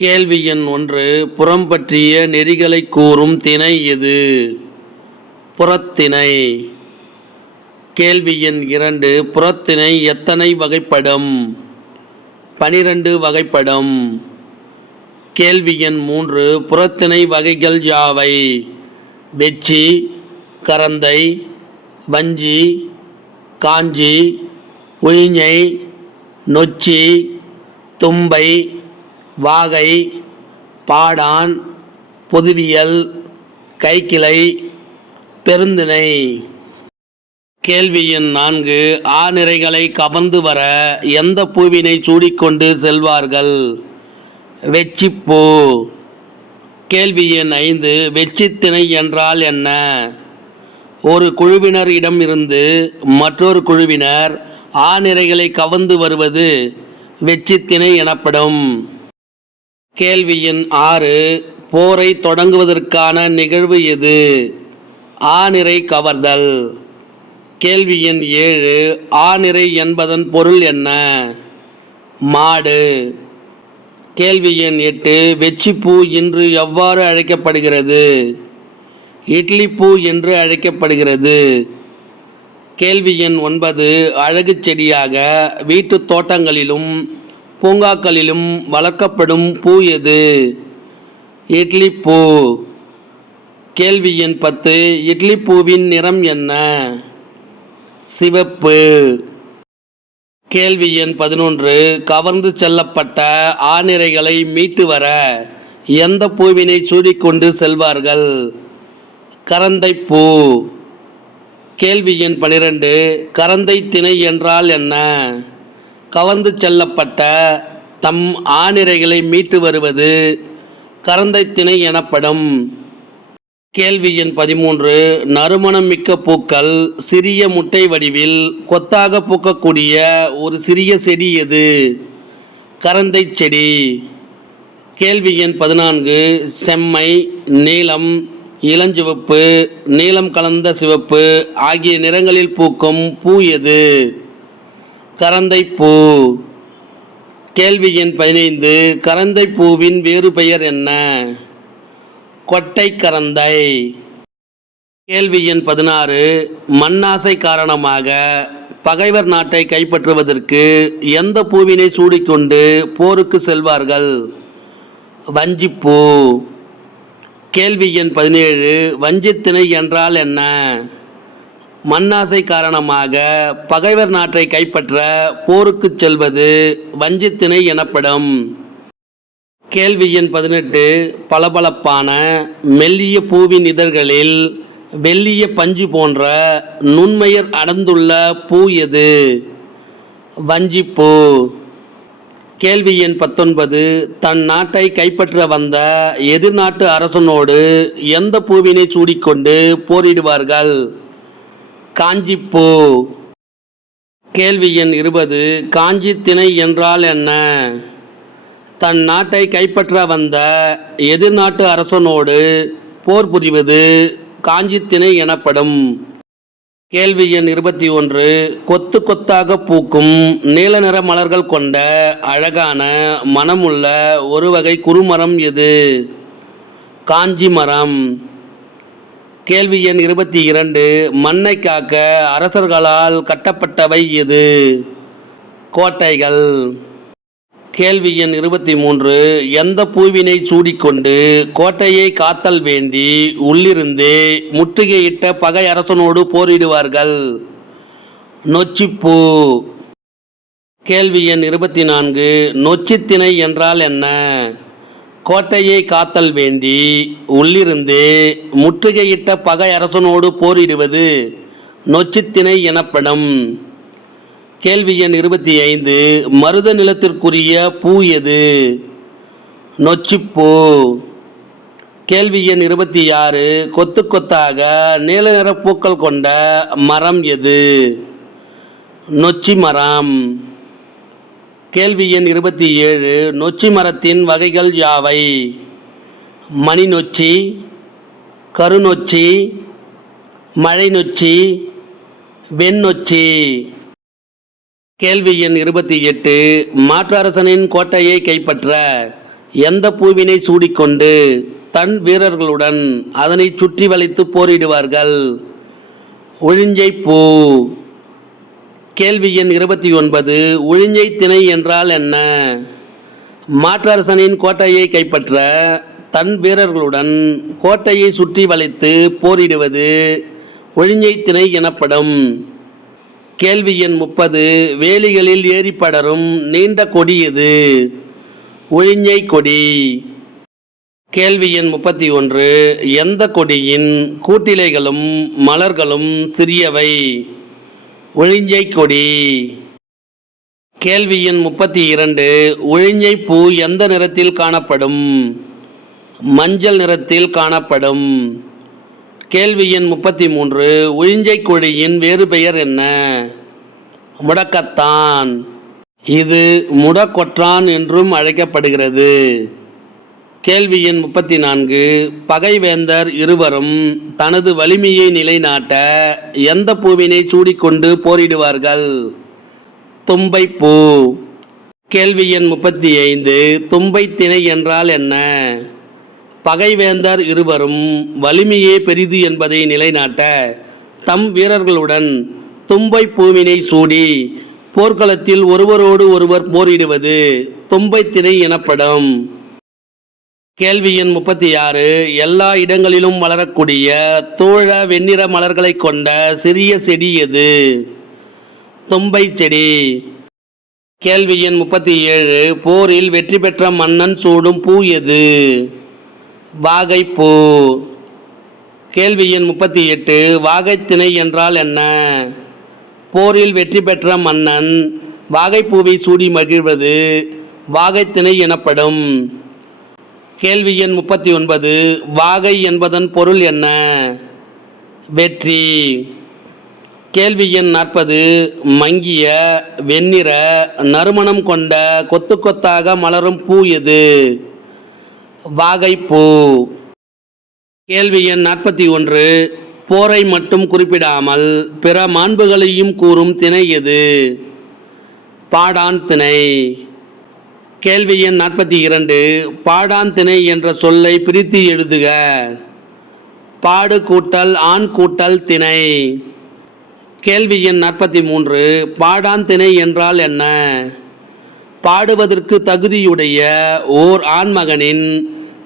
கேள்வி எண் ஒன்று புறம் பற்றிய நெறிகளை கூறும் திணை எது? புறத்திணை. கேள்வி எண் இரண்டு புறத்திணை எத்தனை வகைப்படும்? பனிரெண்டு வகைப்படும். கேள்வி எண் மூன்று புறத்திணை வகைகள் யாவை? வெச்சி கரந்தை வஞ்சி காஞ்சி உயிஞை நொச்சி தும்பை வாகை பாடான் பொதுவியல் கைக்கிளை பெருந்திணை. கேள்வி எண் நான்கு ஆநிறைகளை கவர்ந்து வர எந்த பூவினை சூடிக்கொண்டு செல்வார்கள்? வெச்சிப்பூ. கேள்வி எண் ஐந்து வெச்சித்திணை என்றால் என்ன? ஒரு குழுவினரிடம் இருந்து மற்றொரு குழுவினர் ஆநிறைகளை கவர்ந்து வருவது வெச்சித்திணை எனப்படும். கேள்வி எண் ஆறு போரை தொடங்குவதற்கான நிகழ்வு எது? ஆநிறை கவர்தல். கேள்வி எண் ஏழு ஆநிறை என்பதன் பொருள் என்ன? மாடு. கேள்வி எண் எட்டு வெச்சிப்பூ இன்று எவ்வாறு அழைக்கப்படுகிறது? இட்லிப்பூ என்று அழைக்கப்படுகிறது. கேள்வி எண் ஒன்பது அழகு செடியாக வீட்டுத் தோட்டங்களிலும் பூங்காக்களிலும் வளர்க்கப்படும் பூ எது? இட்லிப்பூ கேள்வி எண் பத்து. இட்லிப்பூவின் நிறம் என்ன? சிவப்பு. கேள்வி எண் பதினொன்று. கவர்ந்து செல்லப்பட்ட ஆநிரைகளை மீட்டு வர எந்த பூவினை சூடிக்கொண்டு செல்வார்கள்? கரந்தைப்பூ கேள்வி எண் பனிரெண்டு. கரந்தை திணை என்றால் என்ன? கவர்ந்து செல்லப்பட்ட தம் ஆநிரைகளை மீட்டு வருவது கரந்தை திணை எனப்படும். கேள்வி எண் பதிமூன்று நறுமணம் மிக்க பூக்கள் சிறிய முட்டை வடிவில் கொத்தாக பூக்கக்கூடிய ஒரு சிறிய செடி எது? கரந்தை செடி. கேள்வி எண் பதினான்கு செம்மை நீலம் இளஞ்சிவப்பு நீலம் கலந்த சிவப்பு ஆகிய நிறங்களில் பூக்கும் பூ எது? கரந்தை பூ கேள்வி எண் பதினைந்து கரந்தை பூவின் வேறு பெயர் என்ன? கொட்டை கரந்தை. கேள்வி எண் பதினாறு மண்ணாசை காரணமாக பகைவர் நாட்டை கைப்பற்றுவதற்கு எந்த பூவினை சூடிக்கொண்டு போருக்கு செல்வார்கள்? வஞ்சிப்பூ. கேள்வி எண் பதினேழு வஞ்சித்திணை என்றால் என்ன? மண்ணாசை காரணமாக பகைவர் நாட்டை கைப்பற்ற போருக்கு செல்வது வஞ்சித்திணை எனப்படும். கேள்வி எண் பதினெட்டு பளபளப்பான மெல்லிய பூவின் இதழ்களில் வெள்ளிய பஞ்சு போன்ற நுண்மயர் அடர்ந்துள்ள பூ எது? வஞ்சிப்பூ. கேள்வி எண் பத்தொன்பது தன் நாட்டை கைப்பற்ற வந்த எதிர்நாட்டு அரசனோடு எந்த பூவினை சூடிக்கொண்டு போரிடுவார்கள்? காஞ்சிப்பூ. கேள்வி எண் இருபது காஞ்சி திணை என்றால் என்ன? தன் நாட்டை கைப்பற்ற வந்த எதிர்நாட்டு அரசனோடு போர் புரிவது காஞ்சித்திணை எனப்படும். கேள்வி எண் இருபத்தி ஒன்று கொத்து கொத்தாக பூக்கும் நீல நிற மலர்கள் கொண்ட அழகான மனமுள்ள ஒரு வகை குறுமரம் எது? காஞ்சி மரம். கேள்வி எண் இருபத்தி இரண்டு மண்ணை காக்க அரசர்களால் கட்டப்பட்டவை எது? கோட்டைகள். கேள்வி எண் இருபத்தி மூன்று எந்த பூவினை சூடிக்கொண்டு கோட்டையை காத்தல் வேண்டி உள்ளிருந்தே முற்றுகையிட்ட பகை அரசனோடு போரிடுவார்கள்? நொச்சிப்பூ. கேள்வி எண் இருபத்தி நான்கு நொச்சித்திணை என்றால் என்ன? கோட்டையை காத்தல் வேண்டி உள்ளிருந்து முற்றுகையிட்ட பகை அரசனோடு போரிடுவது நொச்சித்திணை எனப்படும். கேள்வி எண் இருபத்தி ஐந்து மருத நிலத்திற்குரிய பூ எது? நொச்சிப்பூ. கேள்வி எண் இருபத்தி ஆறு கொத்து கொத்தாக நீல நிற பூக்கள் கொண்ட மரம் எது? நொச்சி மரம். கேள்வி எண் இருபத்தி ஏழு நொச்சி மரத்தின் வகைகள் யாவை? மணி நொச்சி கருநொச்சி மழை நொச்சி வெண்ணொச்சி கேள்வி எண் இருபத்தி எட்டு மாற்றரசனின் கோட்டையை கைப்பற்ற எந்த பூவினை சூடிக்கொண்டு தன் வீரர்களுடன் அதனை சுற்றி வளைத்து போரிடுவார்கள்? ஒழிஞ்சை பூ. கேள்வி எண் இருபத்தி ஒன்பது உழிஞ்சை திணை என்றால் என்ன? மாற்றரசனின் கோட்டையை கைப்பற்ற தன் வீரர்களுடன் கோட்டையை சுற்றி வளைத்து போரிடுவது ஒழிஞ்சை திணை எனப்படும். கேள்வி எண் முப்பது வேலிகளில் ஏறி படரும் நீண்ட கொடி எது? ஒழிஞ்சை கொடி. கேள்வி எண் முப்பத்தி ஒன்று எந்த கொடியின் கூட்டிலைகளும் மலர்களும் சிறியவை? ஒழிஞ்சை கொடி. கேள்வியின் முப்பத்தி இரண்டு ஒழிஞ்சை பூ எந்த நிறத்தில் காணப்படும்? மஞ்சள் நிறத்தில் காணப்படும். கேள்வியின் முப்பத்தி மூன்று ஒழிஞ்சை கொடியின் வேறு பெயர் என்ன? முடக்கத்தான். இது முடக்கொற்றான் என்றும் அழைக்கப்படுகிறது. கேள்வி எண் முப்பத்தி நான்கு பகைவேந்தர் இருவரும் தனது வலிமையை நிலைநாட்ட எந்த பூவினை சூடிக்கொண்டு போரிடுவார்கள்? தும்பைப்பூ. கேள்வி எண் முப்பத்தி ஐந்து தும்பை திணை என்றால் என்ன? பகைவேந்தர் இருவரும் வலிமையே பெரிது என்பதை நிலைநாட்ட தம் வீரர்களுடன் தும்பை பூவினை சூடி போர்க்களத்தில் ஒருவரோடு ஒருவர் போரிடுவது தும்பை திணை எனப்படும். கேள்வி எண் முப்பத்தி ஆறு எல்லா இடங்களிலும் வளரக்கூடிய தோழ வெண்ணிற மலர்களை கொண்ட சிறிய செடி எது? தும்பை செடி. கேள்வி எண் முப்பத்தி ஏழு போரில் வெற்றி பெற்ற மன்னன் சூடும் பூ எது? வாகைப்பூ. கேள்வி எண் முப்பத்தி எட்டு வாகைத்திணை என்றால் என்ன? போரில் வெற்றி பெற்ற மன்னன் வாகைப்பூவை சூடி மகிழ்வது வாகைத்திணை எனப்படும். கேள்வி எண் முப்பத்தி ஒன்பது வாகை என்பதன் பொருள் என்ன? வெற்றி. கேள்வி எண் நாற்பது மங்கிய வெண்ணிற நறுமணம் கொண்ட கொத்து கொத்தாக மலரும் பூ எது? வாகைப்பூ. கேள்வி எண் நாற்பத்தி ஒன்று போரை மட்டும் குறிப்பிடாமல் பிற மாண்புகளையும் கூறும் திணை எது? பாடான் திணை. கேள்வி எண் நாற்பத்தி இரண்டு பாடான் திணை என்ற சொல்லை பிரித்து எழுதுக. பாடு கூட்டல் ஆண் கூட்டல் திணை. கேள்வி எண் நாற்பத்தி மூன்று பாடான் திணை என்றால் என்ன? பாடுவதற்கு தகுதியுடைய ஓர் ஆண்மகனின்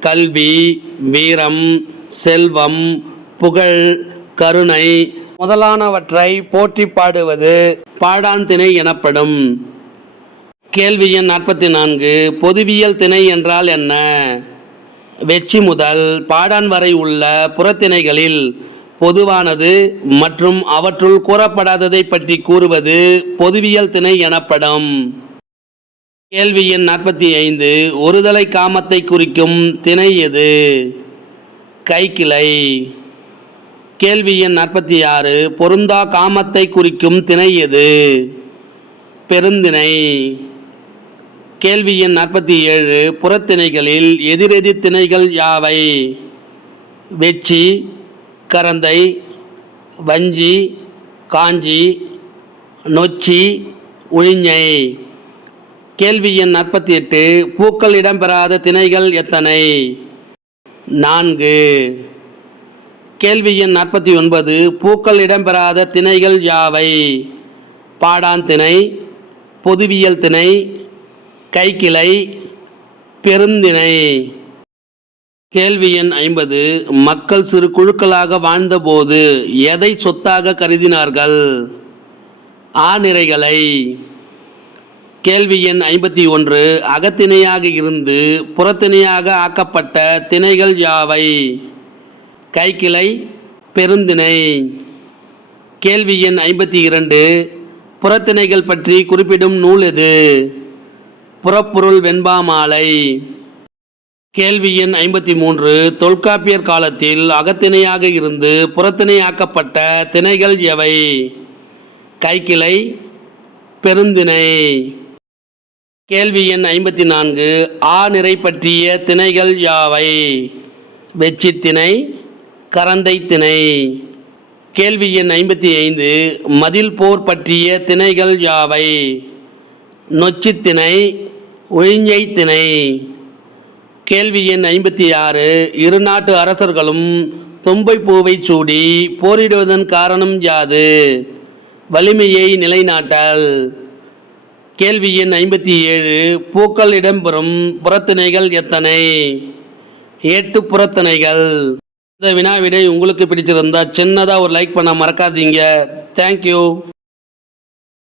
கல்வி வீரம் செல்வம் புகழ் கருணை முதலானவற்றை போற்றி பாடுவது பாடாந்திணை எனப்படும். கேள்வி எண் நாற்பத்தி நான்கு பொதுவியல் திணை என்றால் என்ன? வெற்றி முதல் பாடான் வரை உள்ள புறத்திணைகளில் பொதுவானது மற்றும் அவற்றுள் கூறப்படாததை பற்றி கூறுவது பொதுவியல் திணை எனப்படும். கேள்வி எண் நாற்பத்தி ஐந்து ஒருதலை காமத்தை குறிக்கும் திணை எது? கைக்கிளை. கேள்வி எண் நாற்பத்தி ஆறு பொருந்தா காமத்தை குறிக்கும் திணை எது? பெருந்திணை. கேள்வி எண் நாற்பத்தி ஏழு புறத்திணைகளில் எதிரெதிர் திணைகள் யாவை? வெச்சி கரந்தை வஞ்சி காஞ்சி நொச்சி உழிஞை? கேள்வி எண் நாற்பத்தி எட்டு பூக்கள் இடம்பெறாத திணைகள் எத்தனை? நான்கு கேள்வி எண் நாற்பத்தி ஒன்பது பூக்கள் இடம்பெறாத திணைகள் யாவை? பாடாந்திணை பொதுவியல் திணை கைக்கிளை பெருந்திணை. கேள்வி எண் ஐம்பது. மக்கள் சிறு குழுக்களாக வாழ்ந்தபோது எதை சொத்தாக கருதினார்கள்? ஆநிறைகளை கேள்வி எண் ஐம்பத்தி ஒன்று. அகத்திணையாக இருந்து புறத்திணையாக ஆக்கப்பட்ட திணைகள் யாவை? கைக்கிளை பெருந்திணை. கேள்வி எண் ஐம்பத்தி இரண்டு. புறத்திணைகள் பற்றி குறிப்பிடும் நூல் எது? புறப்பொருள் வெண்பா மாலை. கேள்வி எண் ஐம்பத்தி மூன்று தொல்காப்பியர் காலத்தில் அகத்திணையாக இருந்து புறத்திணையாக்கப்பட்ட திணைகள் எவை? கைக்கிளை பெருந்திணை. கேள்வி எண் ஐம்பத்தி நான்கு ஆ நிறை பற்றிய திணைகள் யாவை? வெச்சித்திணை கரந்தை திணை கேள்வி எண் ஐம்பத்தி ஐந்து மதில் போர் பற்றிய திணைகள் யாவை? நொச்சித்திணை திணை திணை கேள்வி எண் ஐம்பத்தி ஆறு. இரு நாட்டு அரசர்களும் தும்பை பூவை சூடி போரிடுவதன் காரணம் யாது? வலிமையை நிலைநாட்டல். கேள்வி எண் ஐம்பத்தி ஏழு. பூக்கள் இடம்பெறும் புறத்திணைகள் எத்தனை? எட்டு புறத்திணைகள். இந்த வினாவிடை உங்களுக்கு பிடிச்சிருந்தா சின்னதாக ஒரு லைக் பண்ண மறக்காதீங்க. தேங்க்யூ.